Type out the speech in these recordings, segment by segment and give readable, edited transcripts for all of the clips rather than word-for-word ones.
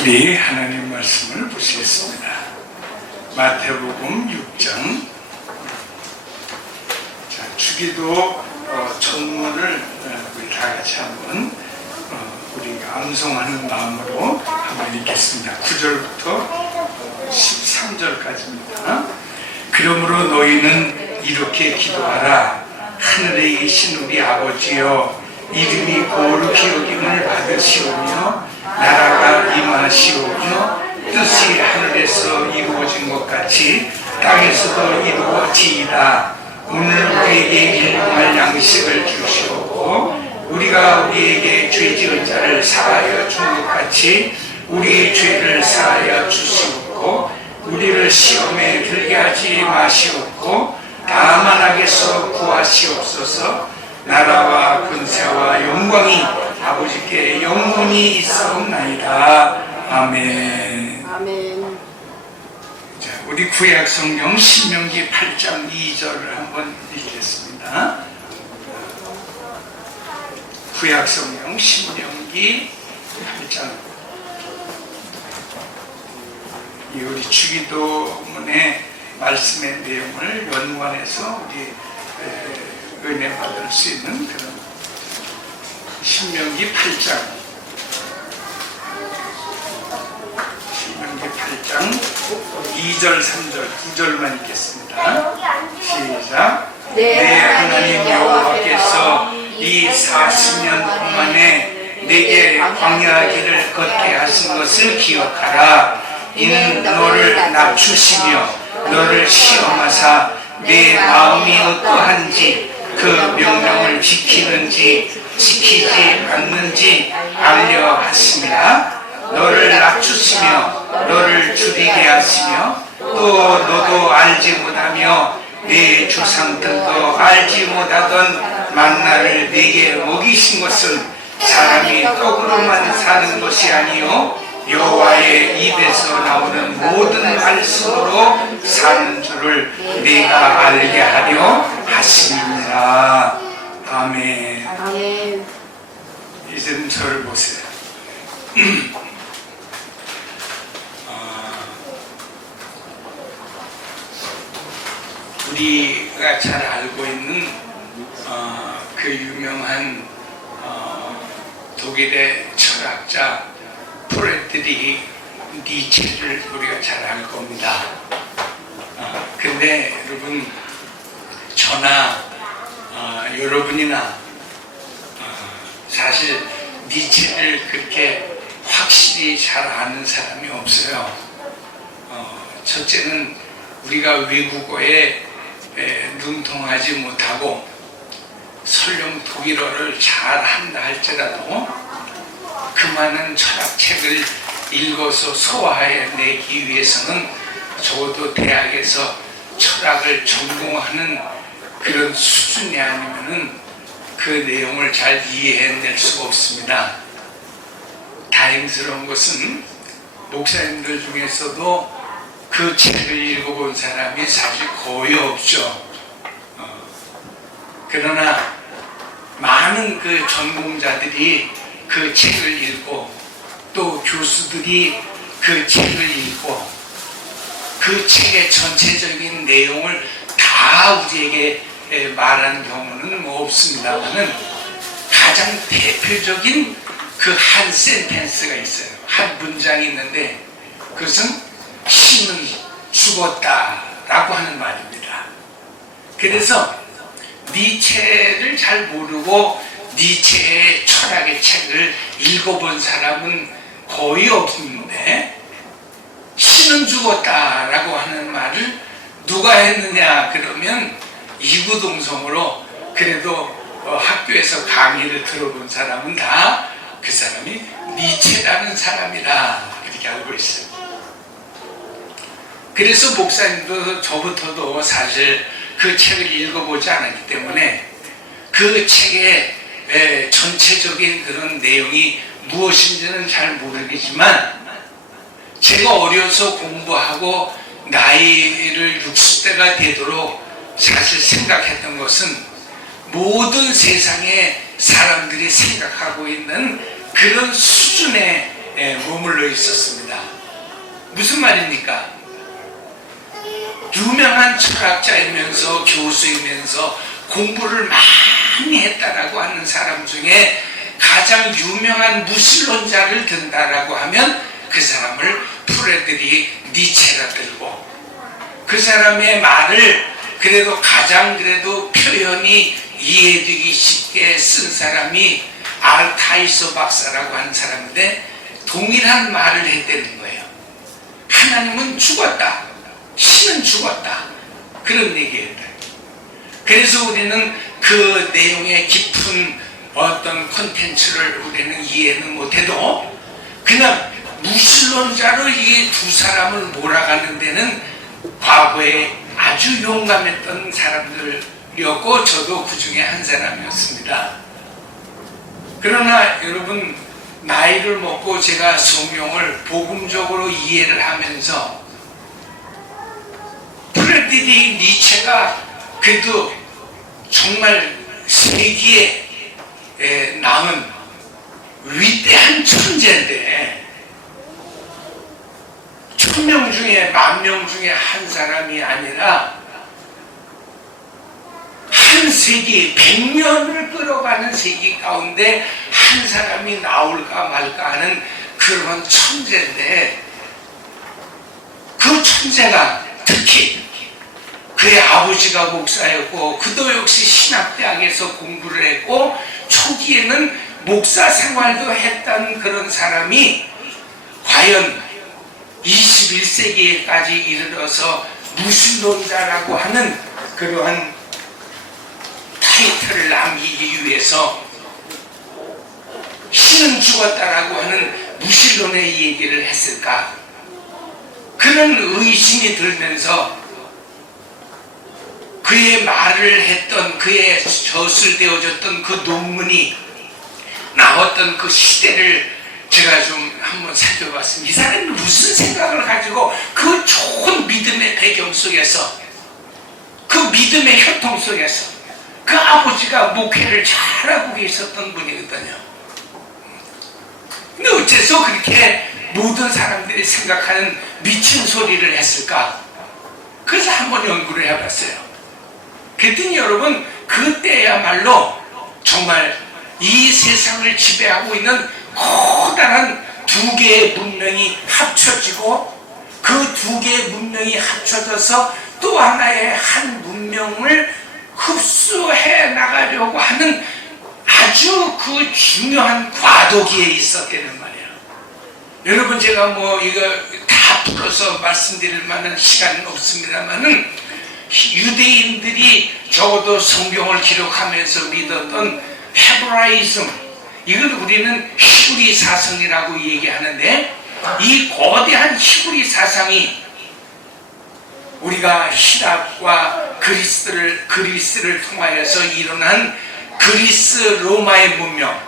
우리 하나님 말씀을 보시겠습니다. 마태복음 6장. 자, 주기도 전문을 우리 다 같이 한번 우리 암송하는 마음으로 한번 읽겠습니다. 9절부터 13절까지입니다. 그러므로 너희는 이렇게 기도하라. 하늘에 계신 우리 아버지여, 이름이 거룩히 여김을 받으시오며 나라가 임하시오며 뜻이 하늘에서 이루어진 것 같이 땅에서도 이루어지이다. 오늘 우리에게 일용할 양식을 주시옵고 우리가 우리에게 죄 지은 자를 사하여 준 것 같이 우리의 죄를 사하여 주시옵고 우리를 시험에 들게 하지 마시옵고 다만 악에서 구하시옵소서. 나라와 권세와 영광이 아버지께 영원히 있사옵나이다. 아멘. 아멘. 자, 우리 구약 성경 신명기 8장 2절을 한번 읽겠습니다. 구약 성경 신명기 8장. 이 우리 주기도문의 말씀의 내용을 연관해서 우리 은혜 받을 수 있는 그런 신명기 8장 2절 3절 9절만 읽겠습니다. 시작. 내 하나님 여호와께서 이 40년 동안에 내게 광야 길을 걷게 하신 것을 기억하라. 이는 너를 낮추시며 너를 시험하사 내 마음이 어떠한지 그 명령을 지키는지 지키지 않는지 알려 하심이라. 너를 낮추시며 너를 줄이게 하시며 또 너도 알지 못하며 내 조상들도 알지 못하던 만나를 내게 먹이신 것은 사람이 떡으로만 사는 것이 아니요 여호와의 입에서 나오는 모든 말씀으로 사는 줄을 내가 알게 하려 하심이니라. 아멘. 아멘. 이제 저를 보세요. 우리가 잘 알고 있는 그 유명한 독일의 철학자 프레드리히 니체를 우리가 잘 알 겁니다. 근데 여러분, 저나 여러분이나 사실 니체를 그렇게 확실히 잘 아는 사람이 없어요. 첫째는 우리가 외국어에 능통하지 못하고 설령 독일어를 잘 한다 할지라도 그 많은 철학책을 읽어서 소화해내기 위해서는 적어도 대학에서 철학을 전공하는 그런 수준이 아니면은 그 내용을 잘 이해해낼 수가 없습니다. 다행스러운 것은 목사님들 중에서도 그 책을 읽어본 사람이 사실 거의 없죠. 그러나 많은 그 전공자들이 그 책을 읽고 또 교수들이 그 책을 읽고 그 책의 전체적인 내용을 다 우리에게 말한 경우는 뭐 없습니다만은 가장 대표적인 그 한 센텐스가 있어요. 한 문장이 있는데 그것은 신은 죽었다라고 하는 말입니다. 그래서 니체를 잘 모르고 니체의 철학의 책을 읽어본 사람은 거의 없는데 신은 죽었다라고 하는 말을 누가 했느냐 그러면 이구동성으로 그래도 학교에서 강의를 들어본 사람은 다 그 사람이 니체라는 사람이다 이렇게 알고 있어요. 그래서 목사님도 저부터도 사실 그 책을 읽어보지 않았기 때문에 그 책의 전체적인 그런 내용이 무엇인지는 잘 모르겠지만 제가 어려서 공부하고 나이를 60대가 되도록 사실 생각했던 것은 모든 세상의 사람들이 생각하고 있는 그런 수준의 머물러 있었습니다. 무슨 말입니까? 유명한 철학자이면서 교수이면서 공부를 많이 했다라고 하는 사람 중에 가장 유명한 무신론자를 든다라고 하면 그 사람을 프레드리 니체가 들고, 그 사람의 말을 그래도 가장 표현이 이해되기 쉽게 쓴 사람이 알타이소 박사라고 하는 사람인데, 동일한 말을 했다는 거예요. 하나님은 죽었다, 신은 죽었다, 그런 얘기했다. 그래서 우리는 그 내용의 깊은 어떤 콘텐츠를 우리는 이해는 못해도 그냥 무신론자로 이 두 사람을 몰아가는 데는 과거에 아주 용감했던 사람들이었고 저도 그 중에 한 사람이었습니다. 그러나 여러분, 나이를 먹고 제가 성경을 복음적으로 이해를 하면서 프레드리히 니체가 그래도 정말 세기에 남은 위대한 천재인데, 1000명 중에 10,000명 중에 한 사람이 아니라 한 세기, 100년을 끌어가는 세기 가운데 한 사람이 나올까 말까 하는 그런 천재인데, 그 천재가 특히 그의 아버지가 목사였고 그도 역시 신학대학에서 공부를 했고 초기에는 목사 생활도 했던 그런 사람이 과연 21세기에까지 이르러서 무신론자라고 하는 그러한 타이틀을 남기기 위해서 신은 죽었다라고 하는 무신론의 얘기를 했을까? 그런 의심이 들면서 그의 말을 했던, 그의 저술되어졌던 그 논문이 나왔던 그 시대를 제가 좀 한번 살펴봤습니다. 이 사람이 무슨 생각을 가지고 그 좋은 믿음의 배경 속에서, 그 믿음의 혈통 속에서 그 아버지가 목회를 잘하고 계셨던 분이거든요. 근데 어째서 그렇게 모든 사람들이 생각하는 미친 소리를 했을까? 그래서 한번 연구를 해봤어요. 그랬더니 여러분, 그때야말로 정말 이 세상을 지배하고 있는 커다란 두 개의 문명이 합쳐지고 그 두 개의 문명이 합쳐져서 또 하나의 한 문명을 흡수해 나가려고 하는 아주 그 중요한 과도기에 있었다는 말이에요. 여러분, 제가 뭐 이거 다 풀어서 말씀드릴 만한 시간은 없습니다만은 유대인들이 적어도 성경을 기록하면서 믿었던 헤브라이즘, 이걸 우리는 히브리 사상이라고 얘기하는데, 이 거대한 히브리 사상이 우리가 히랍과 그리스를 통하여서 일어난 그리스 로마의 문명,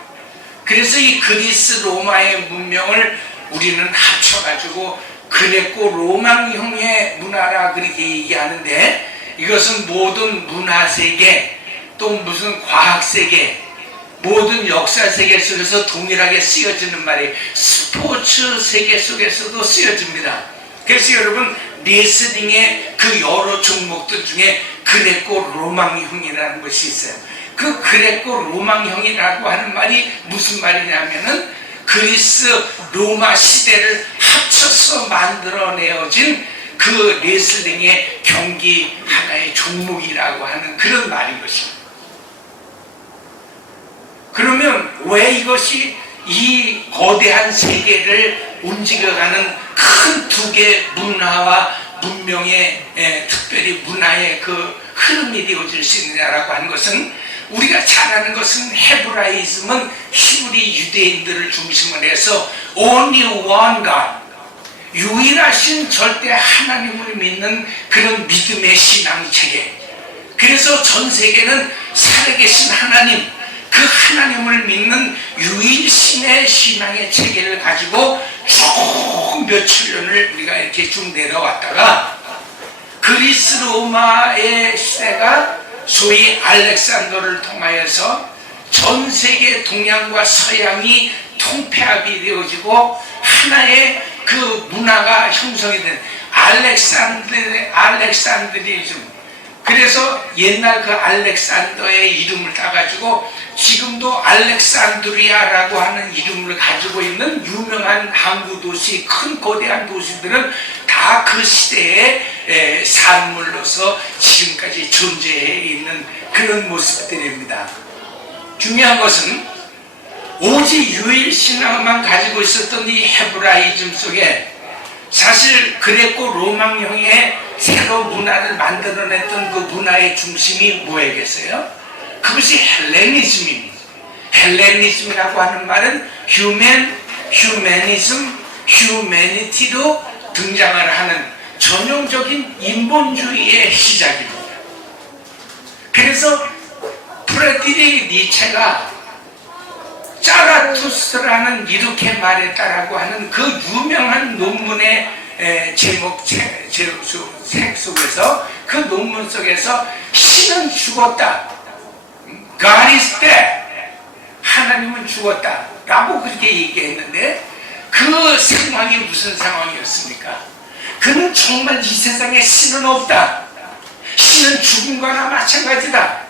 그래서 이 그리스 로마의 문명을 우리는 합쳐가지고 그레코 로망형의 문화라 그렇게 얘기하는데, 이것은 모든 문화세계 또 무슨 과학세계, 모든 역사세계 속에서 동일하게 쓰여지는 말이 스포츠 세계 속에서도 쓰여집니다. 그래서 여러분, 레슬링의 그 여러 종목들 중에 그레코 로망형이라는 것이 있어요. 그 그레코 로망형이라고 하는 말이 무슨 말이냐면은 그리스 로마 시대를 합쳐서 만들어내어진 그 레슬링의 경기 하나의 종목이라고 하는 그런 말인 것입니다. 그러면 왜 이것이 이 거대한 세계를 움직여가는 큰 두 개의 문화와 문명의 특별히 문화의 그 흐름이 되어질 수 있느냐라고 하는 것은, 우리가 잘 아는 것은 헤브라이즘은 히브리 유대인들을 중심으로 해서 only one God, 유일하신 절대 하나님을 믿는 그런 믿음의 신앙체계. 그래서 전 세계는 살아계신 하나님, 그 하나님을 믿는 유일신의 신앙의 체계를 가지고 쭉 몇천 년을 우리가 이렇게 쭉 내려왔다가, 그리스 로마의 시대가 소위 알렉산더를 통하여서 전 세계 동양과 서양이 통폐합이 되어지고 하나의 그 문화가 형성이 된 알렉산드리즘. 그래서 옛날 그 알렉산더의 이름을 따가지고 지금도 알렉산드리아라고 하는 이름을 가지고 있는 유명한 항구 도시, 큰 거대한 도시들은 다 그 시대의 산물로서 지금까지 존재해 있는 그런 모습들입니다. 중요한 것은 오직 유일 신앙만 가지고 있었던 이 헤브라이즘 속에 사실 그레코 로마형의 새로 문화를 만들어냈던 그 문화의 중심이 뭐였겠어요? 그것이 헬레니즘입니다. 헬레니즘이라고 하는 말은 휴메니즘, 휴메니티로 등장을 하는 전형적인 인본주의의 시작입니다. 그래서 프레드리히 니체가 짜라투스트라는 이렇게 말했다라고 하는 그 유명한 논문의 책 속에서, 그 논문 속에서 신은 죽었다, God is dead, 하나님은 죽었다 라고 그렇게 얘기했는데, 그 상황이 무슨 상황이었습니까? 그는 정말 이 세상에 신은 없다, 신은 죽은 거나 마찬가지다,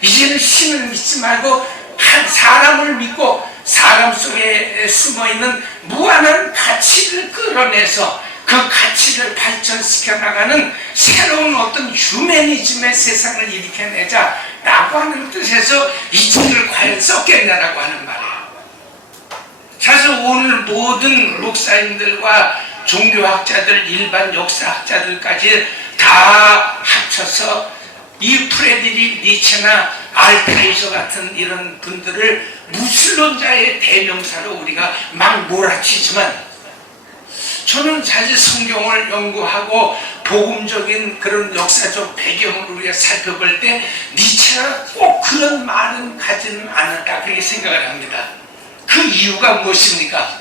이제는 신을 믿지 말고 한 사람을 믿고 사람 속에 숨어있는 무한한 가치를 끌어내서 그 가치를 발전시켜 나가는 새로운 어떤 휴메니즘의 세상을 일으켜내자 라고 하는 뜻에서 이 책을 과연 썼겠냐라고 하는 말이에요. 사실 오늘 모든 목사님들과 종교학자들, 일반 역사학자들까지 다 합쳐서 이 프레드리히 니체나 알타이저 같은 이런 분들을 무신론자의 대명사로 우리가 막 몰아치지만, 저는 사실 성경을 연구하고 복음적인 그런 역사적 배경을 우리가 살펴볼 때 니체가 꼭 그런 말은 가지는 않았다 그렇게 생각을 합니다. 그 이유가 무엇입니까?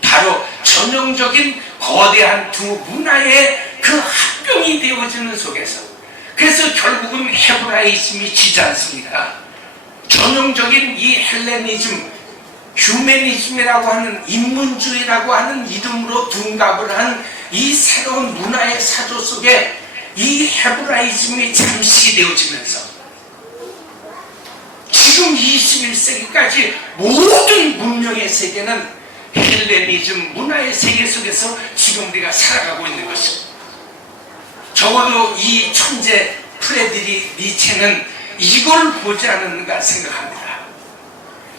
바로 전형적인 거대한 두 문화의 그 합병이 되어지는 속에서, 그래서 결국은 헤브라이즘이 지지 않습니까? 전형적인 이 헬레니즘, 휴메니즘이라고 하는 인문주의라고 하는 이름으로 둔갑을 한 이 새로운 문화의 사조 속에 이 헤브라이즘이 잠식되어지면서 지금 21세기까지 모든 문명의 세계는 헬레니즘 문화의 세계 속에서 지금 우리가 살아가고 있는 것입니다. 적어도 이 천재 프레드리히 니체는 이걸 보지 않았는가 생각합니다.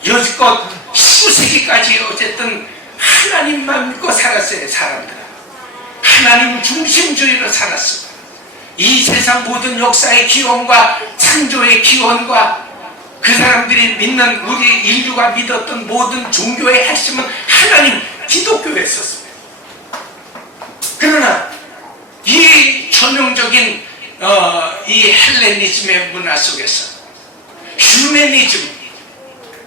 여지껏 19세기까지 어쨌든 하나님만 믿고 살았어요. 사람들은 하나님 중심주의로 살았습니다. 이 세상 모든 역사의 기원과 창조의 기원과 그 사람들이 믿는, 우리 인류가 믿었던 모든 종교의 핵심은 하나님, 기독교였었습니다. 그러나 이 전형적인 이 헬레니즘의 문화 속에서 휴메니즘,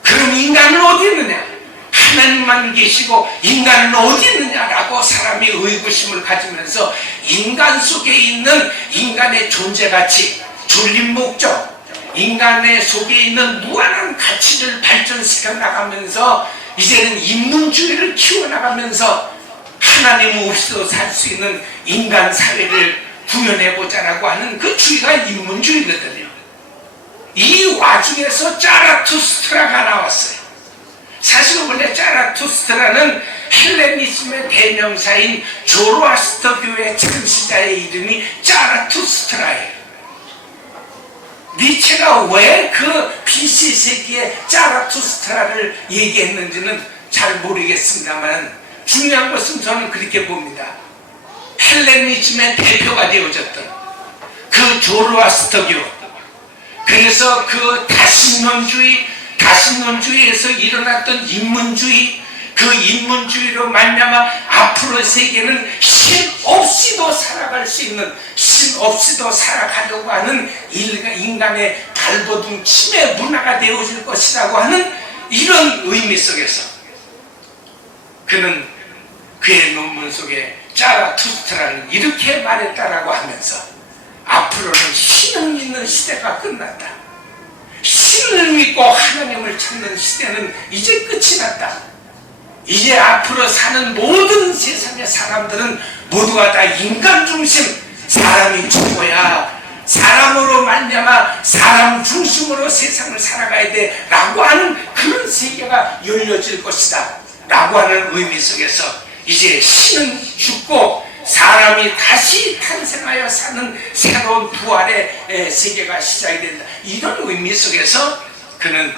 그럼 인간은 어디 있느냐? 하나님만 계시고 인간은 어디 있느냐라고 사람이 의구심을 가지면서 인간 속에 있는 인간의 존재가치, 존립 목적, 인간의 속에 있는 무한한 가치를 발전시켜 나가면서 이제는 인문주의를 키워나가면서 하나님 없이도 살 수 있는 인간 사회를 구현해보자라고 하는 그 주의가 인문주의거든요. 이 와중에서 짜라투스트라가 나왔어요. 사실 원래 짜라투스트라는 헬레니즘의 대명사인 조로아스터교의 창시자의 이름이 짜라투스트라예요. 니체가 왜 그 BC 세기에 짜라투스트라를 얘기했는지는 잘 모르겠습니다만, 중요한 것은 저는 그렇게 봅니다. 헬레니즘의 대표가 되어졌던 그 조로아스터교, 그래서 그 다신론주의에서 일어났던 인문주의, 그 인문주의로 말미암아 앞으로 세계는 신 없이도 살아갈 수 있는, 신 없이도 살아가려고 하는 인간의 발버둥 침해 문화가 되어질 것이라고 하는 이런 의미 속에서 그는 그의 논문 속에 짜라투스트라는 이렇게 말했다라고 하면서 앞으로는 신을 믿는 시대가 끝났다. 신을 믿고 하나님을 찾는 시대는 이제 끝이 났다. 이제 앞으로 사는 모든 세상의 사람들은 모두가 다 인간 중심, 사람이 최고야, 사람으로 말미암아 사람 중심으로 세상을 살아가야 돼 라고 하는 그런 세계가 열려질 것이다 라고 하는 의미 속에서 이제 신은 죽고 사람이 다시 탄생하여 사는 새로운 부활의 세계가 시작이 된다. 이런 의미 속에서 그는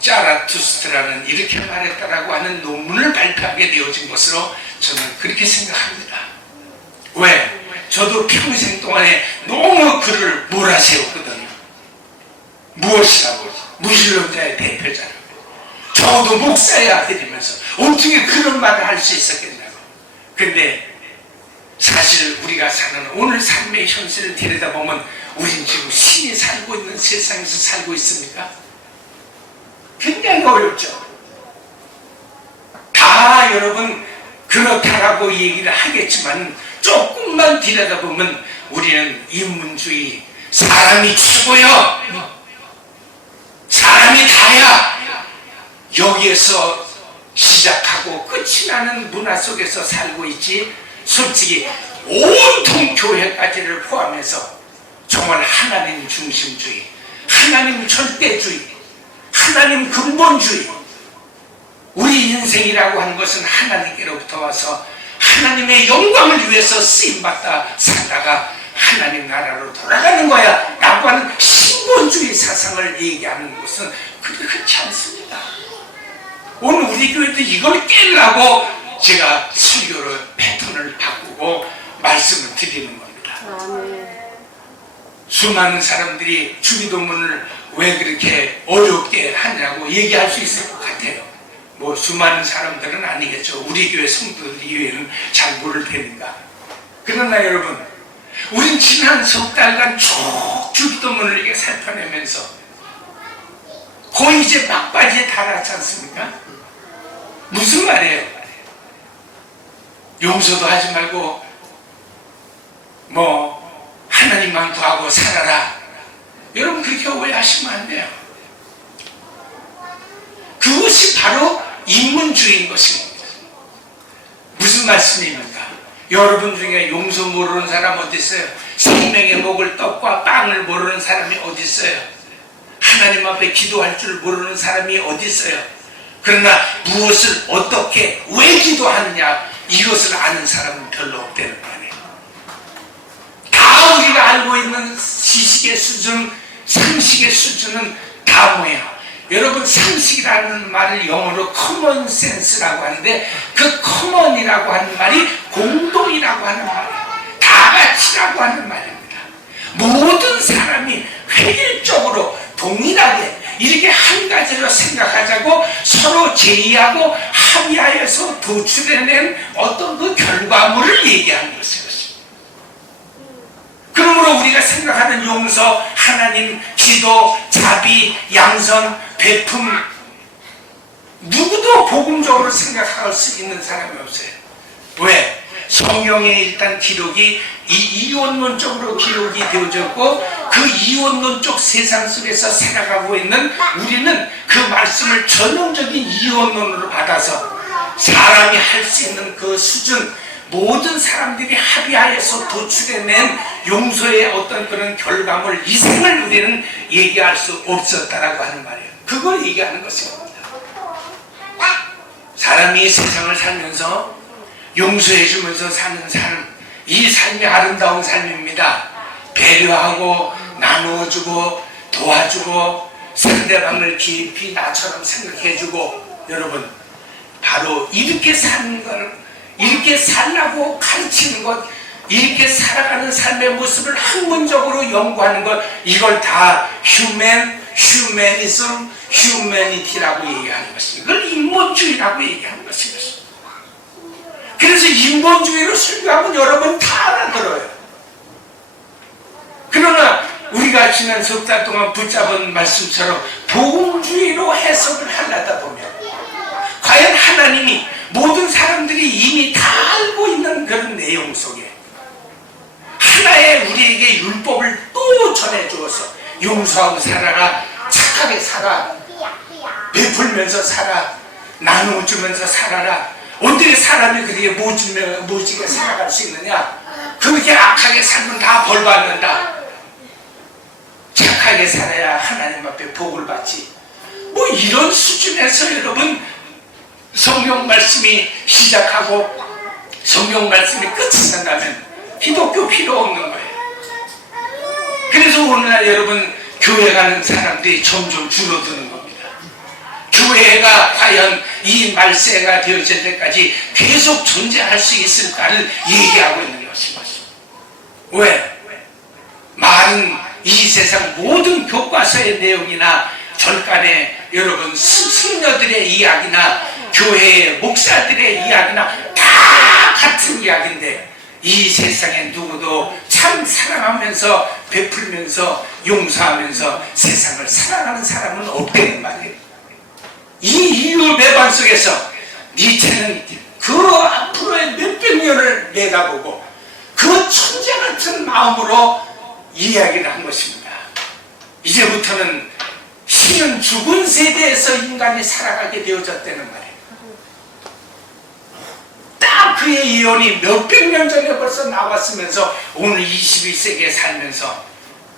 자라투스트라는 이렇게 말했다라고 하는 논문을 발표하게 되어진 것으로 저는 그렇게 생각합니다. 왜? 저도 평생 동안에 너무 그를 몰아세웠거든요. 무엇이라고? 무신론자의 대표자라고. 저도 목사의 아들이면서 어떻게 그런 말을 할 수 있었겠냐고. 근데 사실 우리가 사는 오늘 삶의 현실을 들여다보면 우린 지금 신이 살고 있는 세상에서 살고 있습니까? 굉장히 어렵죠. 다 여러분 그렇다라고 얘기를 하겠지만 조금만 들여다보면 우리는 인문주의, 사람이 최고요, 사람이 다야, 여기에서 시작하고 끝이 나는 문화 속에서 살고 있지. 솔직히 온통 교회까지를 포함해서 정말 하나님 중심주의, 하나님 절대주의, 하나님 근본주의, 우리 인생이라고 하는 것은 하나님께로부터 와서 하나님의 영광을 위해서 쓰임받다 살다가 하나님 나라로 돌아가는 거야 라고 하는 신본주의 사상을 얘기하는 것은 그렇지 않습니다. 오늘 우리 교회도 이걸 깨려고 제가 설교를 패턴을 바꾸고 말씀을 드리는 겁니다. 수많은 사람들이 주기도문을 왜 그렇게 어렵게 하냐고 얘기할 수 있을 것 같아요. 뭐 수많은 사람들은 아니겠죠. 우리 교회 성도들 이외에는 잘 모를 테니까. 그러나 여러분, 우린 지난 석 달간 쭉 주기도문을 이렇게 살펴내면서 거의 이제 막바지에 달았지 않습니까? 무슨 말이에요? 용서도 하지 말고 뭐 하나님만 구하고 살아라. 여러분 그렇게 오해하시면 안 돼요. 그것이 바로 인문주의인 것입니다. 무슨 말씀입니까? 여러분 중에 용서 모르는 사람 어디 있어요? 생명의 먹을 떡과 빵을 모르는 사람이 어디 있어요? 하나님 앞에 기도할 줄 모르는 사람이 어디 있어요? 그러나 무엇을 어떻게 왜 기도하느냐 이것을 아는 사람은 별로 없다는 거예요. 다 우리가 알고 있는 지식의 수준, 상식의 수준은 다 뭐예요? 여러분 상식이라는 말을 영어로 common sense라고 하는데 그 common이라고 하는 말이 공동이라고 하는 말이에요. 다 같이라고 하는 말입니다. 모든 사람이 획일적으로 동일하게 이렇게 한 가지로 생각하자고 서로 제의하고 합의하여서 도출해낸 어떤 그 결과물을 얘기하는 것이죠. 그러므로 우리가 생각하는 용서, 하나님, 기도, 자비, 양선, 베품, 누구도 복음적으로 생각할 수 있는 사람이 없어요. 왜? 성경에 일단 기록이 이원론적으로 기록이 되어졌고 그 이원론적 세상 속에서 살아가고 있는 우리는 그 말씀을 전형적인 이원론으로 받아서 사람이 할 수 있는 그 수준, 모든 사람들이 합의하여서 도출해낸 용서의 어떤 그런 결과물 이상을 우리는 얘기할 수 없었다라고 하는 말이에요. 그걸 얘기하는 것입니다. 사람이 세상을 살면서 용서해주면서 사는 삶, 이 삶이 아름다운 삶입니다. 배려하고 나누어주고 도와주고 상대방을 깊이 나처럼 생각해주고, 여러분 바로 이렇게 사는 걸, 이렇게 살라고 가르치는 것, 이렇게 살아가는 삶의 모습을 학문적으로 연구하는 것, 이걸 다 휴머니즘, 휴머니티라고 얘기하는 것입니다. 이걸 인본주의라고 얘기하는 것입니다. 그래서 인본주의로 설교하면 여러분 다 알아들어요. 그러나 우리가 지난 석 달 동안 붙잡은 말씀처럼 복음주의로 해석을 하려다 보면 과연 하나님이 모든 사람들이 이미 다 알고 있는 그런 내용 속에 하나의 우리에게 율법을 또 전해주어서 용서하고 살아라, 착하게 살아, 베풀면서 살아, 나눠주면서 살아라. 어떻게 사람이 그렇게 모지게 살아갈 수 있느냐? 그렇게 악하게 살면 다 벌 받는다. 착하게 살아야 하나님 앞에 복을 받지. 뭐 이런 수준에서 여러분 성경 말씀이 시작하고 성경 말씀이 끝이 난다면 기독교 필요 없는 거예요. 그래서 오늘날 여러분 교회 가는 사람들이 점점 줄어드는 겁니다. 교회가 과연 이 말세가 되어질 때까지 계속 존재할 수 있을까를 얘기하고 있는 것입니다. 왜? 말은 이 세상 모든 교과서의 내용이나 절간에 여러분 승려들의 이야기나 교회의 목사들의 이야기나 다 같은 이야기인데 이 세상에 누구도 참 사랑하면서 베풀면서 용서하면서 세상을 사랑하는 사람은 없다는 말이에요. 이 이유 배반 속에서 니체는 그 앞으로의 몇백 년을 내다보고 그 천재 같은 마음으로 이야기를 한 것입니다. 이제부터는 신은 죽은 세대에서 인간이 살아가게 되어졌다는 말이에요. 딱 그의 예언이 몇백 년 전에 벌써 나왔으면서 오늘 21세기에 살면서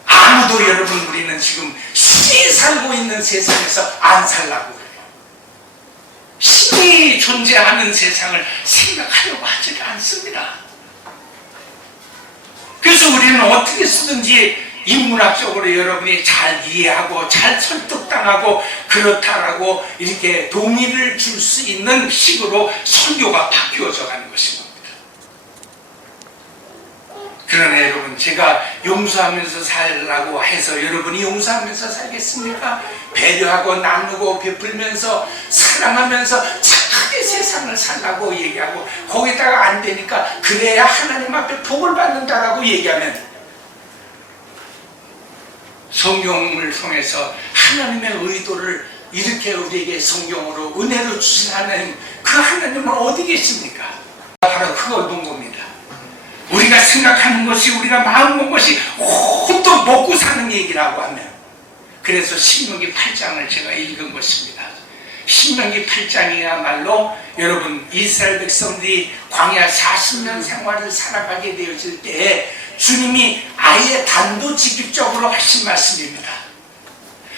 아무도 여러분 우리는 지금 신이 살고 있는 세상에서 안 살라고 그래요. 신이 존재하는 세상을 생각하려고 하지 않습니다. 그래서 우리는 어떻게 쓰든지 인문학적으로 여러분이 잘 이해하고 잘 설득당하고 그렇다라고 이렇게 동의를 줄 수 있는 식으로 설교가 바뀌어져 가는 것인 겁니다. 그러나 여러분 제가 용서하면서 살라고 해서 여러분이 용서하면서 살겠습니까? 배려하고 나누고 베풀면서 사랑하면서 착하게 세상을 살라고 얘기하고 거기다가 안 되니까 그래야 하나님 앞에 복을 받는다라고 얘기하면 성경을 통해서 하나님의 의도를 이렇게 우리에게 성경으로 은혜로 주신 하나님, 그 하나님은 어디 계십니까? 바로 그걸 본 겁니다. 우리가 생각하는 것이 우리가 마음 먹은 것이 혼돈 먹고 사는 얘기라고 하면 그래서 신명기 8장을 제가 읽은 것입니다. 신명기 8장이야말로 여러분 이스라엘 백성들이 광야 40년 생활을 살아가게 되어질 때에 주님이 아예 단도직입적으로 하신 말씀입니다.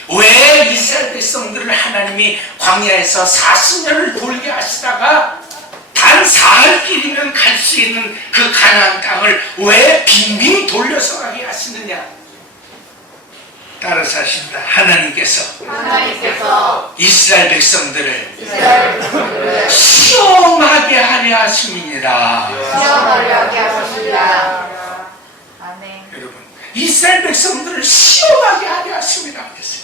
왜 이스라엘 백성들을 하나님이 광야에서 40년을 돌게 하시다가 단 사흘 길이면 갈 수 있는 그 가나안 땅을 왜 빙빙 돌려서 가게 하시느냐? 따라서 하십니다. 하나님께서 이스라엘 백성들을 시험하게 하려 하심이니라. 여러분, 이스라엘 백성들을 시험하게 하려 하심이라 그랬어요.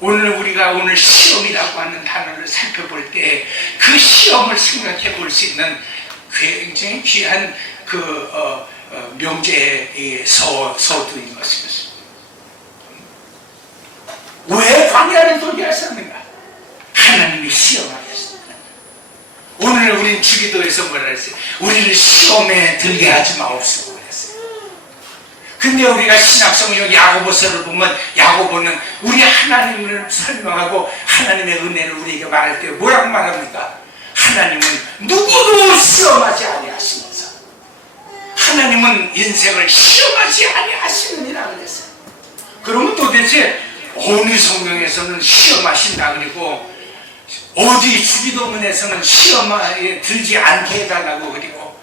오늘 우리가 시험이라고 하는 단어를 살펴볼 때 그 시험을 생각해 볼 수 있는 굉장히 귀한 명제의 서두인 것입니다. 왜 광야를 돌게 하셨는가? 하나님이 시험하게 하셨습니다. 오늘 우린 주기도에서 뭐라 했어요? 우리를 시험에 들게 하지 마옵소서 그랬어요. 근데 우리가 신약성경 야고보서를 보면 야고보는 우리 하나님을 설명하고 하나님의 은혜를 우리에게 말할 때 뭐라고 말합니까? 하나님은 누구도 시험하지 아니하시면서 하나님은 인생을 시험하지 아니하시느니라 그랬어요. 그러면 도대체 어느 성경에서는 시험하신다 그리고 어디 주기도문에서는 시험에 들지 않게 해달라고 그리고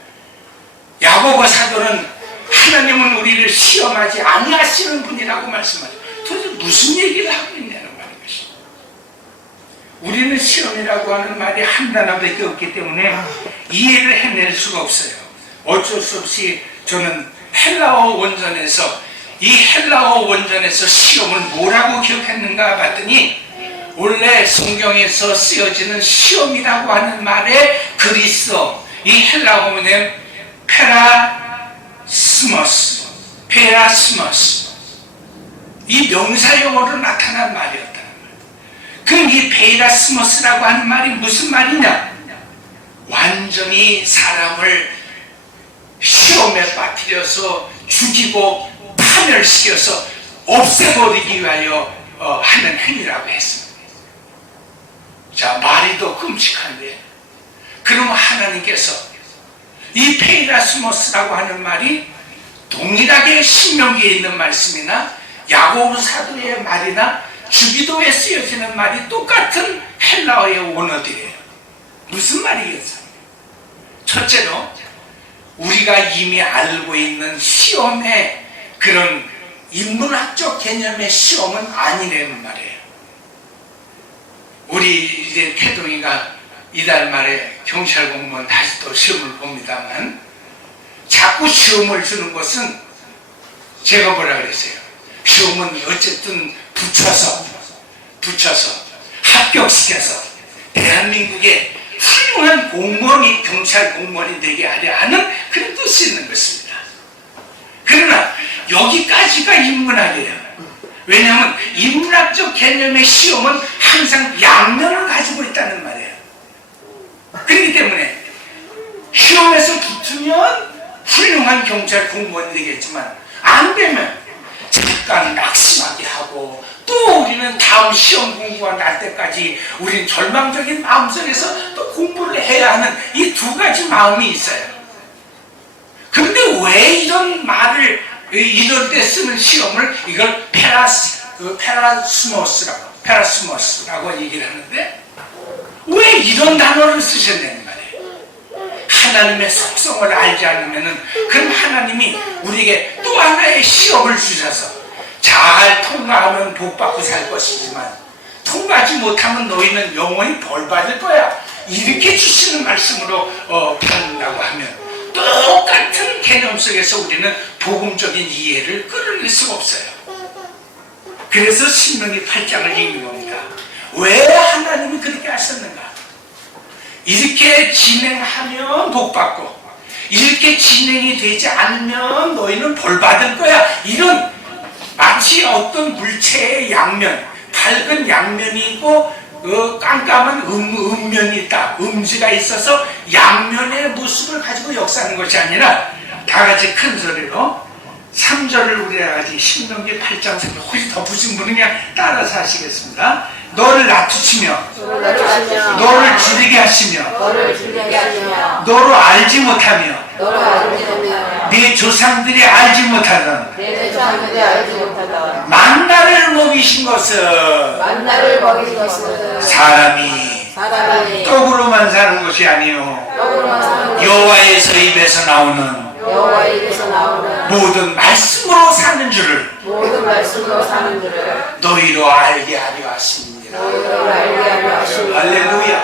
야고보 사도는 하나님은 우리를 시험하지 아니하시는 분이라고 말씀하죠. 도대체 무슨 얘기를 하고 있냐는 말인 것입니다. 우리는 시험이라고 하는 말이 한 단어밖에 없기 때문에 이해를 해낼 수가 없어요. 어쩔 수 없이 저는 헬라어 원전에서 시험을 뭐라고 기억했는가 봤더니 원래 성경에서 쓰여지는 시험이라고 하는 말의 그리스어 이 헬라어는 페라스머스 이 명사용어로 나타난 말이었다는 거예요. 그럼 이 페라스머스라고 하는 말이 무슨 말이냐? 완전히 사람을 시험에 빠뜨려서 죽이고 파멸시켜서 없애버리기 위하여 하는 행위라고 했습니다. 자, 말이 더 끔찍한데, 그럼 하나님께서 이 페이라스모스라고 하는 말이 동일하게 신명기에 있는 말씀이나 야고보 사도의 말이나 주기도에 쓰여지는 말이 똑같은 헬라어의 원어들이에요. 무슨 말이겠어요? 첫째로 우리가 이미 알고 있는 시험의 그런 인문학적 개념의 시험은 아니라는 말이에요. 우리 이제 태동이가 이달 말에 경찰 공무원 다시 또 시험을 봅니다만, 자꾸 시험을 주는 것은 제가 뭐라 그랬어요? 시험은 어쨌든 붙여서 합격시켜서 대한민국의 훌륭한 공무원이 경찰 공무원이 되게 하려 하는 그런 뜻이 있는 것입니다. 그러나 여기까지가 인문학이에요. 왜냐하면 인문학적 개념의 시험은 항상 양면을 가지고 있다는 말이에요. 그렇기 때문에 시험에서 붙으면 훌륭한 경찰 공무원이 되겠지만 안 되면 잠깐 낙심하게 하고, 또 우리는 다음 시험 공부가 날 때까지 우리는 절망적인 마음속에서 또 공부를 해야 하는 이 두 가지 마음이 있어요. 그런데 왜 이런 말을, 이럴 때 쓰는 시험을 이걸 페라스모스라고 얘기를 하는데, 왜 이런 단어를 쓰셨냐는 말이에요. 하나님의 속성을 알지 않으면은, 그럼 하나님이 우리에게 또 하나의 시험을 주셔서 잘 통과하면 복 받고 살 것이지만 통과하지 못하면 너희는 영원히 벌 받을 거야, 이렇게 주시는 말씀으로 받는다고 하면 똑같은 개념 속에서 우리는 복음적인 이해를 끌어낼 수가 없어요. 그래서 신명기 8장을 읽는 겁니다. 왜 하나님이 그렇게 하셨는가? 이렇게 진행하면 복 받고, 이렇게 진행이 되지 않으면 너희는 벌 받을 거야, 이런 마치 어떤 물체의 양면, 밝은 양면이 있고 깜깜한 음면이 있다, 음지가 있어서 양면의 모습을 가지고 역사하는 것이 아니라, 다 같이 큰 소리로 3절을 우리 다 같이 신명기 8장 3절, 혹시 덮으신 분은 그냥 따라서 하시겠습니다. 너를 낮추시며 너를 줄이게 하시며 너로 알지 못하며 네 조상들이 알지 못하던 만나를 먹이신 것은 사람이 떡으로만 사는 것이 아니요 여호와의 입에서 나오는 모든 말씀으로 사는 줄을 너희로 알게 하려 하십니다. 할렐루야.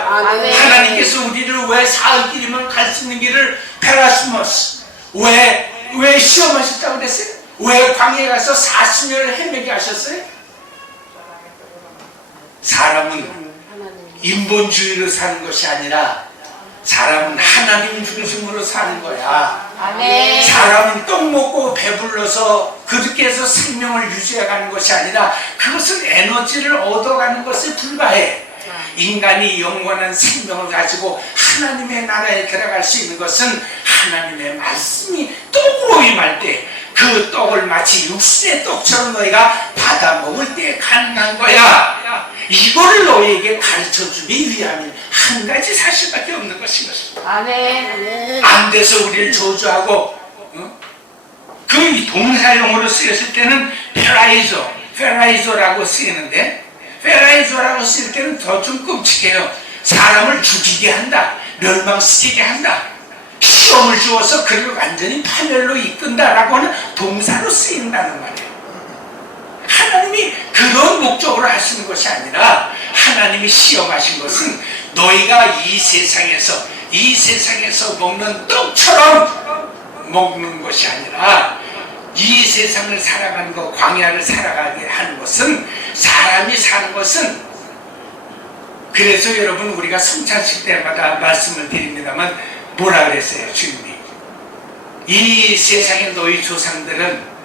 하나님께서 우리를 왜 사흘 길이면 갈 수 있는 길을 페라스모스, 왜 시험하셨다고 그랬어요? 왜 광야에 가서 40년을 헤매게 하셨어요? 사람은 인본주의로 사는 것이 아니라 사람은 하나님 중심으로 사는 거야. 아멘. 사람은 떡 먹고 배불러서 그렇게 해서 생명을 유지해가는 것이 아니라 그것은 에너지를 얻어가는 것에 불과해. 인간이 영원한 생명을 가지고 하나님의 나라에 들어갈 수 있는 것은 하나님의 말씀이 떡으로 임할 때, 그 떡을 마치 육신의 떡처럼 너희가 받아 먹을 때 가능한 거야. 이거를 너희에게 가르쳐주기 위함이 한 가지 사실밖에 없는 것인 것입니다. 아멘. 안 돼서 우리를 저주하고, 그 동사용어로 쓰였을 때는 페라이조라고 쓰이는데, 페라이조라고 쓰일 때는 더 좀 끔찍해요. 사람을 죽이게 한다, 멸망시키게 한다, 시험을 주어서 그를 완전히 파멸로 이끈다라고 하는 동사로 쓰인다는 말이에요. 하나님이 그런 목적으로 하시는 것이 아니라, 하나님이 시험하신 것은 너희가 이 세상에서 먹는 떡처럼 먹는 것이 아니라, 이 세상을 살아가는 것, 광야를 살아가게 하는 것은, 사람이 사는 것은, 그래서 여러분 우리가 성찬식 때마다 말씀을 드립니다만 뭐라 그랬어요? 주님이 이 세상의 너희 조상들은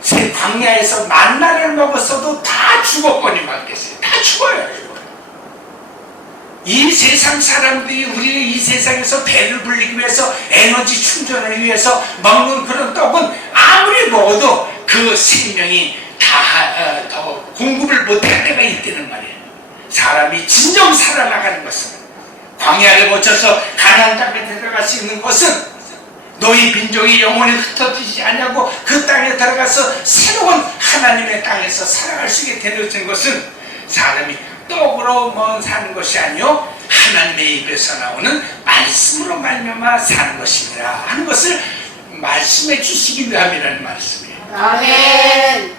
새 광야에서 만나를 먹었어도 다 죽었거니 말겠어요. 다 죽어요. 이 세상 사람들이 우리의 이 세상에서 배를 불리기 위해서, 에너지 충전을 위해서 먹는 그런 떡은 아무리 먹어도 그 생명이 더 공급을 못할 때가 있다는 말이에요. 사람이 진정 살아나가는 것은, 광야를 거쳐서 가나안 땅에 들어갈 수 있는 것은, 너희 민족이 영원히 흩어지지 않냐고 그 땅에 들어가서 새로운 하나님의 땅에서 살아갈 수 있게 되는 것은, 사람이 떡으로만 사는 것이 아니요 하나님의 입에서 나오는 말씀으로 말미암아 사는 것이니라 하는 것을 말씀해 주시기 위함이라는 말씀이에요. 아멘.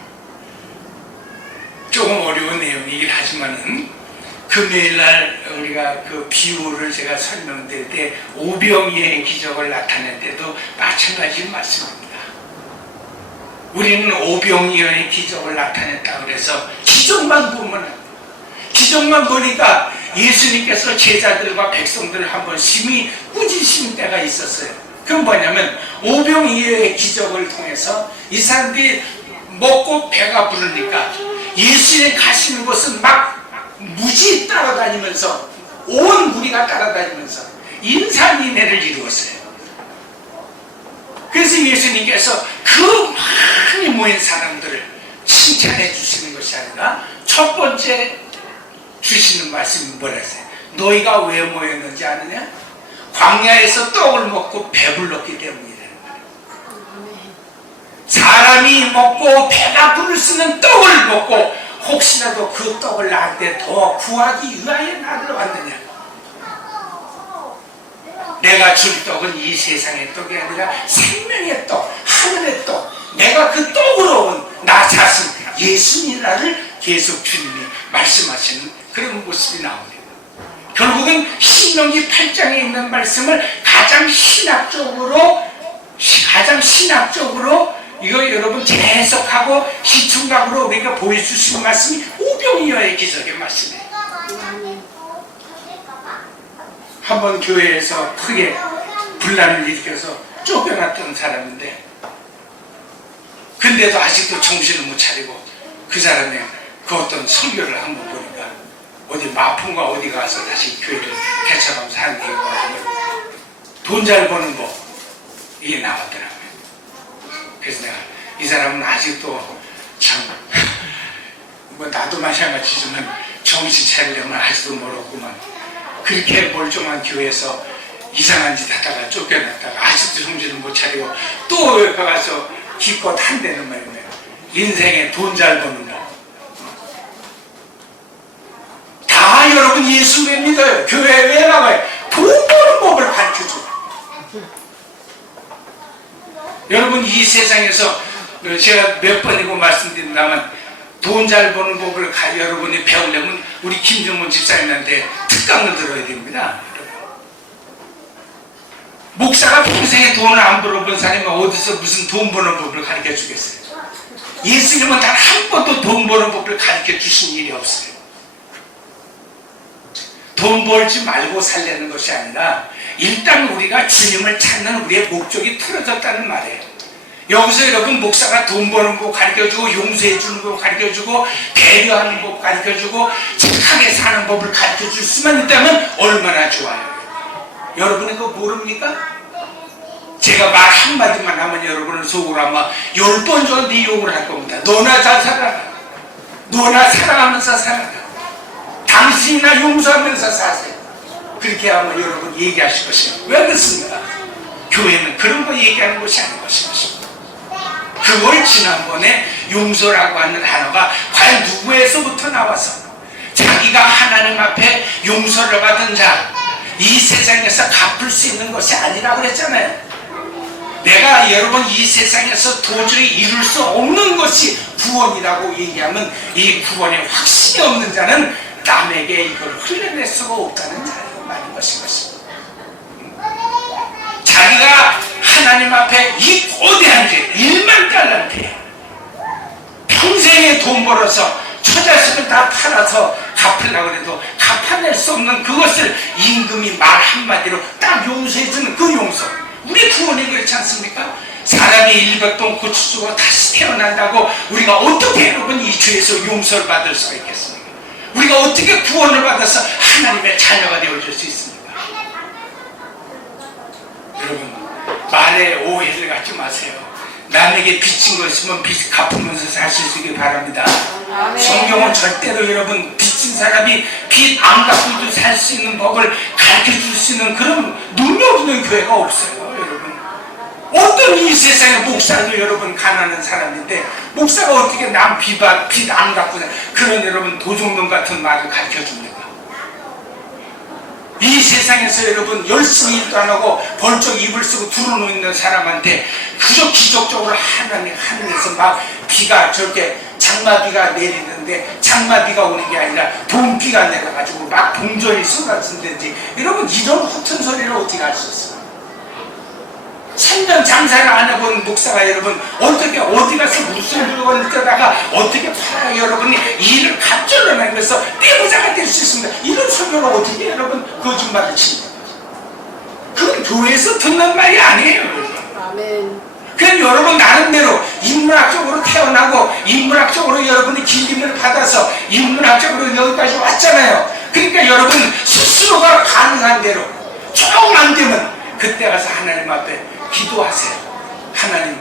조금 어려운 내용이긴 하지만은, 금요일날 우리가 그 비유를 제가 설명드릴 때 오병이어의 기적을 나타낼 때도 마찬가지 말씀입니다. 우리는 오병이어의 기적을 나타냈다 그래서 기적만 보면, 기적만 보니까 예수님께서 제자들과 백성들을 한번 심히 꾸짖으신 때가 있었어요. 그건 뭐냐면, 오병이어의 기적을 통해서 이 사람들이 먹고 배가 부르니까 예수님 가시는 곳은 막 무지 따라다니면서, 온 무리가 따라다니면서 인산인해를 이루었어요. 그래서 예수님께서 그 많이 모인 사람들을 칭찬해 주시는 것이 아니라 첫 번째 주시는 말씀이 뭐랬어요? 너희가 왜 모였는지 아느냐? 광야에서 떡을 먹고 배불렀기 때문이라는 거예요. 사람이 먹고 배가 부를 수 있는 떡을 먹고, 혹시라도 그 떡을 나한테 더 구하기 위하여 나를 왔느냐? 내가 줄 떡은 이 세상의 떡이 아니라 생명의 떡, 하늘의 떡, 내가 그 떡으로 온 나 자신 예수님이라를 계속 주님이 말씀하시는 그런 모습이 나옵니다. 결국은 신명기 8장에 있는 말씀을 가장 신학적으로 이거 여러분 재해석하고 시청각으로 우리가 보여주시는 말씀이 오병이어의 기적의 말씀이에요. 한번 교회에서 크게 분란을 일으켜서 쫓겨났던 사람인데, 근데도 아직도 정신을 못 차리고 그 사람의 그 어떤 설교를 한번 보니까 어디 마포인가 어디 가서 다시 교회를 개척하면서 하는 얘기가 돈 잘 버는 법, 이게 나왔더라고요. 그래서 내가 이 사람은 아직도 참 뭐 나도 마찬가지지만 정신 차리려면 아직도 멀었구만. 그렇게 멀쩡한 교회에서 이상한 짓 하다가 쫓겨났다가 아직도 정신을 못 차리고 또 옆에 가서 기껏 한대는 말이에요. 인생에 돈 잘 버는 법. 다 여러분 예수 왜 믿어요? 교회에 왜 나와요? 돈 버는 법을 가르쳐줘. 여러분 이 세상에서 제가 몇 번이고 말씀드린다면, 돈 잘 버는 법을 여러분이 배우려면 우리 김정문 집사님한테 특강을 들어야 됩니다. 목사가 평생에 돈을 안 벌어본 사람이 어디서 무슨 돈 버는 법을 가르쳐 주겠어요? 예수님은 단 한 번도 돈 버는 법을 가르쳐 주신 일이 없어요. 돈 벌지 말고 살려는 것이 아니라 일단 우리가 주님을 찾는 우리의 목적이 틀어졌다는 말이에요. 여기서 여러분 목사가 돈 버는 법 가르쳐주고, 용서해 주는 법 가르쳐주고, 배려하는 법 가르쳐주고, 착하게 사는 법을 가르쳐줄 수만 있다면 얼마나 좋아요. 여러분이 그거 모릅니까? 제가 말 한마디만 하면 여러분은 속으로 아마 10번 정도 욕을 할 겁니다. 너나 잘 살아라. 너나 사랑하면서 살아라. 당신이나 용서하면서 사세요. 그렇게 하면 여러분 얘기하실 것이에요. 왜 그렇습니까? 교회는 그런 거 얘기하는 것이 아닌 것입니다. 그걸 지난번에 용서라고 하는 단어가 과연 누구에서부터 나와서 자기가 하나님 앞에 용서를 받은 자, 이 세상에서 갚을 수 있는 것이 아니라고 그랬잖아요. 내가 여러분 이 세상에서 도저히 이룰 수 없는 것이 구원이라고 얘기하면, 이 구원에 확신이 없는 자는 남에게 이걸 흘려낼 수가 없다는 자리가 많은 것입니다. 자기가 하나님 앞에 이 거대한 죄, 1만 달란트, 평생에 돈 벌어서 처자식을 다 팔아서 갚으려고 해도 갚아낼 수 없는 그것을 임금이 말 한마디로 딱 용서해주는 그 용서, 우리 구원이 그렇지 않습니까? 사람이 일백동 고쳐주고 다시 태어난다고 우리가 어떻게 여러분 이 죄에서 용서를 받을 수가 있겠습니까? 우리가 어떻게 구원을 받아서 하나님의 자녀가 되어줄 수 있습니까? 여러분, 말에 오해를 갖지 마세요. 남에게 빚진 거 있으면 빚 갚으면서 사실 수 있길 바랍니다. 성경은 절대로 여러분 빚 주신 사람이 빚 안 갚고도 살 수 있는 법을 가르쳐 줄 수 있는 그런 능력 있는 교회가 없어요, 여러분. 어떤 이 세상의 목사도 여러분 가난한 사람인데 목사가 어떻게 남 빚 안 갚고 그런 여러분 도둑놈 같은 말을 가르쳐 줍니까? 이 세상에서 여러분 열심히 일도 안 하고 벌쩍 입을 쓰고 들어놓는 사람한테 그저 기적적으로 하늘에서 막 비가 저렇게 장마비가 내리는데 장마비가 오는 게 아니라 봄비가 내려가지고 막 동전이 쏟아진다든지 여러분 이런 허튼 소리를 어떻게 할 수 있어요? 3년 장사를 안 해본 목사가 여러분 어떻게 어디 가서 무슨 물건을 떠다가 어떻게 팔아 여러분이 일을 갑절로 남겨서 떼부자가 될 수 있습니다. 이런 설교를 어떻게 여러분 거짓말을 칩니까? 그건 교회에서 듣는 말이 아니에요, 여러분. 아멘. 그냥 여러분 나름대로 인문학적으로 태어나고 인문학적으로 여러분이 길림을 받아서 인문학적으로 여기까지 왔잖아요. 그러니까 여러분 스스로가 가능한 대로 조금 안 되면 그때 가서 하나님 앞에 기도하세요. 하나님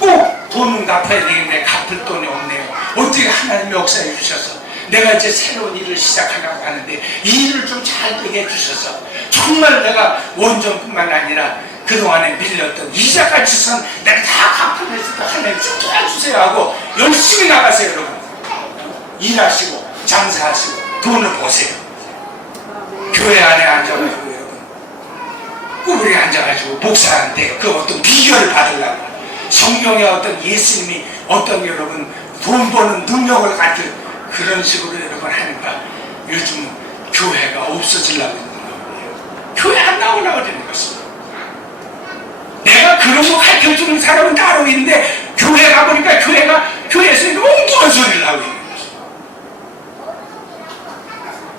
꼭 돈은 갚아야 되는데 갚을 돈이 없네요. 어떻게 하나님 역사해 주셔서 내가 이제 새로운 일을 시작하려고 하는데 이 일을 좀 잘 되게 해주셔서 정말 내가 원전뿐만 아니라 그동안에 밀렸던 이자까지선 내가 다 갚아냈을 때 하나님 좀 도와주세요 하고 열심히 나가세요. 여러분 일하시고 장사하시고 돈을 버세요. 교회 안에 앉아가지고 꾸부리 앉아가지고 목사한테 그 어떤 비결을 받으려고 성경의 어떤 예수님이 어떤 여러분 돈 버는 능력을 가진 그런 식으로 여러분 하니까 요즘 교회가 없어지려고 있는 거예요. 교회 안 나오려고 되는 것입니다. 내가 그런 거 가르쳐주는 사람은 따로 있는데 교회 가보니까 교회에서 엉뚱한 소리를 하고 있는 것입니다.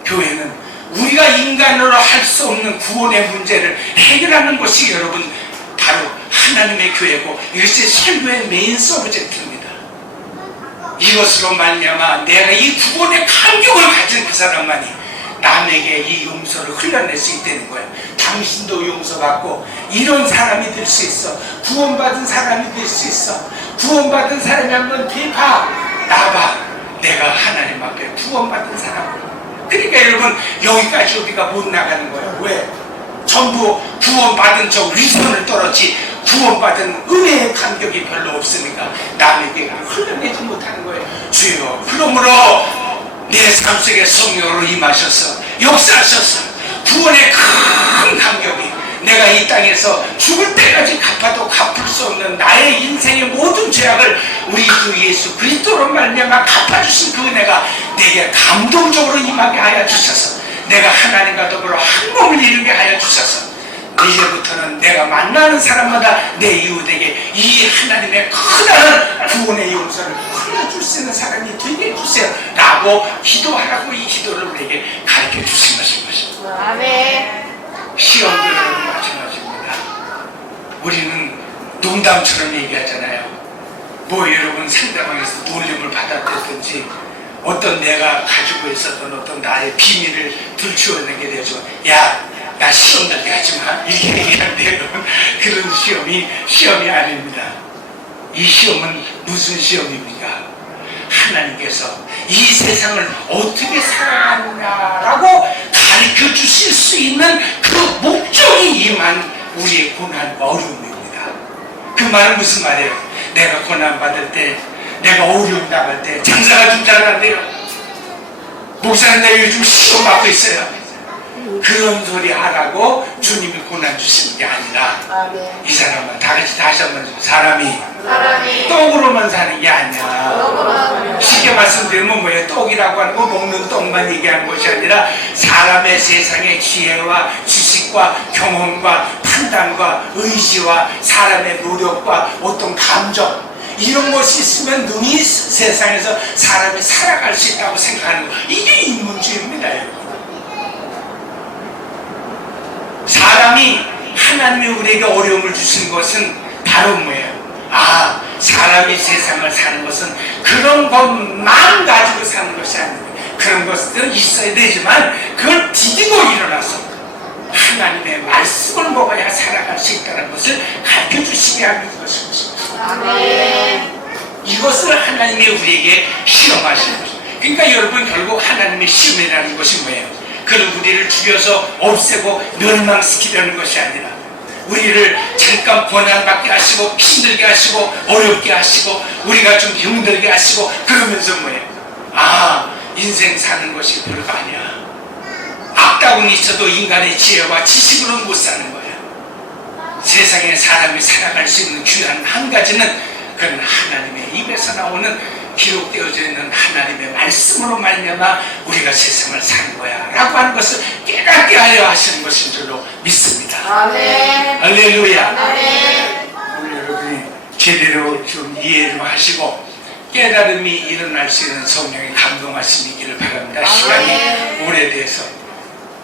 교회는 우리가 인간으로 할 수 없는 구원의 문제를 해결하는 것이 여러분 바로 하나님의 교회고 이것이 설교의 메인 서브젝트입니다. 이것으로 말미암아 내가 이 구원의 감격을 가진 그 사람만이 남에게 이 용서를 흘려낼 수 있다는 거예요. 당신도 용서받고 이런 사람이 될 수 있어. 구원받은 사람이 될 수 있어. 구원받은 사람이 한번 봐. 나봐. 내가 하나님 앞에 구원받은 사람. 그러니까 여러분 여기까지 우리가 못 나가는 거예요. 왜? 전부 구원받은 저 위선을 떨었지 구원받은 은혜의 감격이 별로 없으니까 남에게 흘러내지 못하는 거예요. 주여 그러므로 내 삶 속에 성령으로 임하셔서 역사하셔서 구원의 큰 감격이 내가 이 땅에서 죽을 때까지 갚아도 갚을 수 없는 나의 인생의 모든 죄악을 우리 주 예수 그리스도로 말미암아 갚아주신 그 은혜가 내게 감동적으로 임하게 하여 주셔서 내가 하나님과 더불어 한 몸을 이루게 하여 주셔서 이제부터는 내가 만나는 사람마다 내 이웃에게 이 하나님의 크다란 구원의 용서를 흘려줄 수 있는 사람이 되게 해주세요 라고 기도하라고 이 기도를 우리에게 가르쳐 주신 것입니다. 아멘. 시험도 여러분 마찬가지입니다. 우리는 농담처럼 얘기하잖아요. 뭐 여러분 상대방에서 놀림을 받았다든지 어떤 내가 가지고 있었던 어떤 나의 비밀을 들추어내게 되죠. 야, 나 시험 날 때 하지마 이렇게 얘기하는데요. 그런 시험이 아닙니다. 이 시험은 무슨 시험입니까? 하나님께서 이 세상을 어떻게 살아가느냐라고 가르쳐 주실 수 있는 그 목적이 임한 우리의 고난과 어려움입니다. 그 말은 무슨 말이에요? 내가 고난받을 때, 내가 어려움 당할 때, 장사가 좀 잘 안 돼요. 목사는 내가 요즘 시험 받고 있어요. 그런 소리 하라고 주님이 고난 주시는 게 아니라 아멘. 이 사람은 다 같이 다시 한번 사람이 떡으로만 사는 게 아니야. 쉽게 말씀드리면 뭐예요? 떡이라고 하는 거 먹는 떡만 얘기하는 것이 아니라 사람의 세상의 지혜와 지식과 경험과 판단과 의지와 사람의 노력과 어떤 감정 이런 것이 있으면 능히 세상에서 사람이 살아갈 수 있다고 생각하는 거 이게 인문주의입니다. 여러분. 사람이 하나님이 우리에게 어려움을 주신 것은 바로 뭐예요? 아, 사람이 세상을 사는 것은 그런 것만 가지고 사는 것이 아니에요. 그런 것은 있어야 되지만 그걸 디디고 일어나서 하나님의 말씀을 먹어야 살아갈 수 있다는 것을 가르쳐 주시게 하는 것입니다. 아멘. 이것을 하나님이 우리에게 시험하시는 것입니다. 그러니까 여러분 결국 하나님의 시험 죽여서 없애고 멸망시키려는 것이 아니라 우리를 잠깐 고난받게 하시고 힘들게 하시고 어렵게 하시고 우리가 좀 힘들게 하시고 그러면서 뭐예요? 아, 인생 사는 것이 별거 아니야. 악다운 있어도 인간의 지혜와 지식으로는 못 사는 거야. 세상에 사람이 살아갈 수 있는 귀한 한 가지는 그건 하나님의 입에서 나오는 기록되어져 있는 하나님의 말씀으로 말미암아 우리가 세상을 사는 거야 라고 하는 것을 깨닫게 하려 하시는 것인 줄로 믿습니다. 아멘. 할렐루야. 아멘. 오늘 여러분이 제대로 좀 이해를 하시고 깨달음이 일어날 수 있는 성령의 감동하심이 있기를 바랍니다. 시간이 오래돼서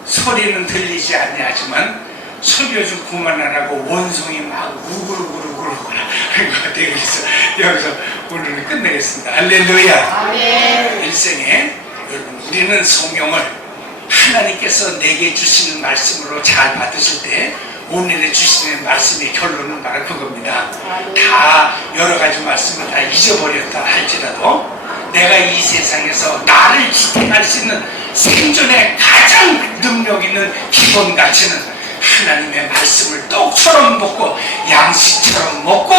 소리는 들리지 아니하지만 설교 좀 그만하라고 원성이 막 우글우글우글우글 하는 것 같아요. 그래서 여기서 오늘은 끝내겠습니다. 할렐루야. 아멘. 일생에 여러분 우리는 성경을 하나님께서 내게 주시는 말씀으로 잘 받으실 때 오늘에 주시는 말씀의 결론은 바로 그겁니다. 다 여러 가지 말씀을 다 잊어버렸다 할지라도 내가 이 세상에서 나를 지탱할 수 있는 생존의 가장 능력 있는 기본 가치는 하나님의 말씀을 떡처럼 먹고 양식처럼 먹고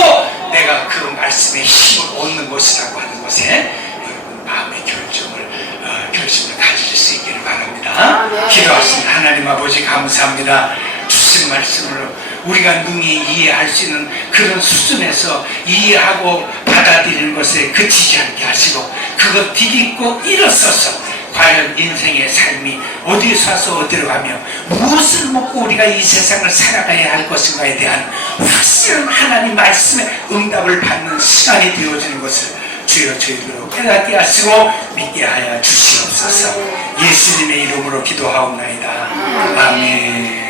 내가 그 말씀의 힘을 얻는 것이라고 하는 것에 여러분 마음의 결심을 가질 수 있기를 바랍니다. 기도하십니다. 하나님 아버지 감사합니다. 주신 말씀으로 우리가 능히 이해할 수 있는 그런 수준에서 이해하고 받아들이는 것에 그치지 않게 하시고 그것 뒤집고 일어서서 과연 인생의 삶이 어디서 와서 어디로 가며 무엇을 먹고 우리가 이 세상을 살아가야 할 것인가에 대한 확실한 하나님 말씀의 응답을 받는 시간이 되어지는 것을 주여 저희들로 깨닫게 하시고 믿게 하여 주시옵소서. 예수님의 이름으로 기도하옵나이다. 아멘.